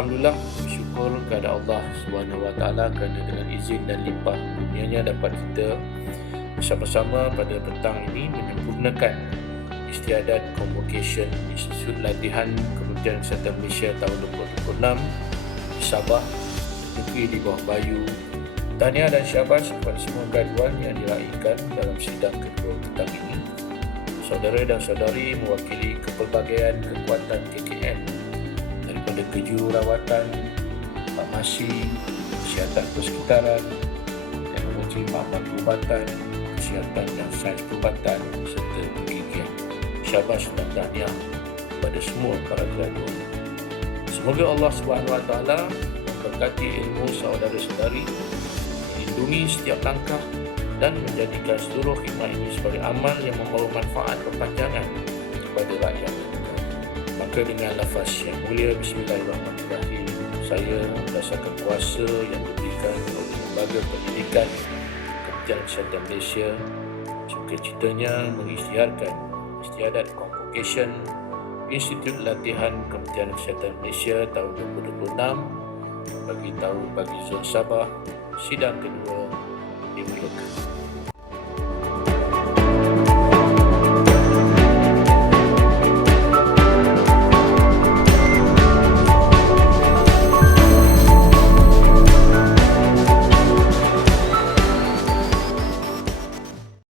Alhamdulillah, bersyukur kepada Allah Subhanahu Wa Taala kerana dengan izin dan limpah kurnianya dapat kita bersama-sama pada petang ini menyempurnakan istiadat convocation Institut Latihan Kementerian Kesihatan Malaysia tahun 2026 di Sabah, negeri di bawah Bayu. Tahniah dan syabas kepada semua graduan yang diraikan dalam sidang kedua petang ini. Saudara dan saudari mewakili kepelbagaian kekuatan KKN daripada kejururawatan, farmasi, kesihatan persekitaran, teknologi maklumat perubatan, kesihatan dan sains perubatan serta pendidikan. Syabas dan tahniah kepada semua para graduan. Semoga Allah SWT memberkati ilmu saudara-saudari, melindungi setiap langkah dan menjadikan seluruh khidmat ini sebagai amal yang membawa manfaat berpanjangan kepada rakyat. Maka dengan lafaz yang mulia Bismillahirrahmanirrahim, saya berdasarkan kuasa yang diberikan oleh Lembaga Pendidikan Kementerian Kesihatan Malaysia sukacitanya mengisytiharkan istiadat convocation Institut Latihan Kementerian Kesihatan Malaysia tahun 2026 bagi zon Sabah, sidang kedua dimulakan.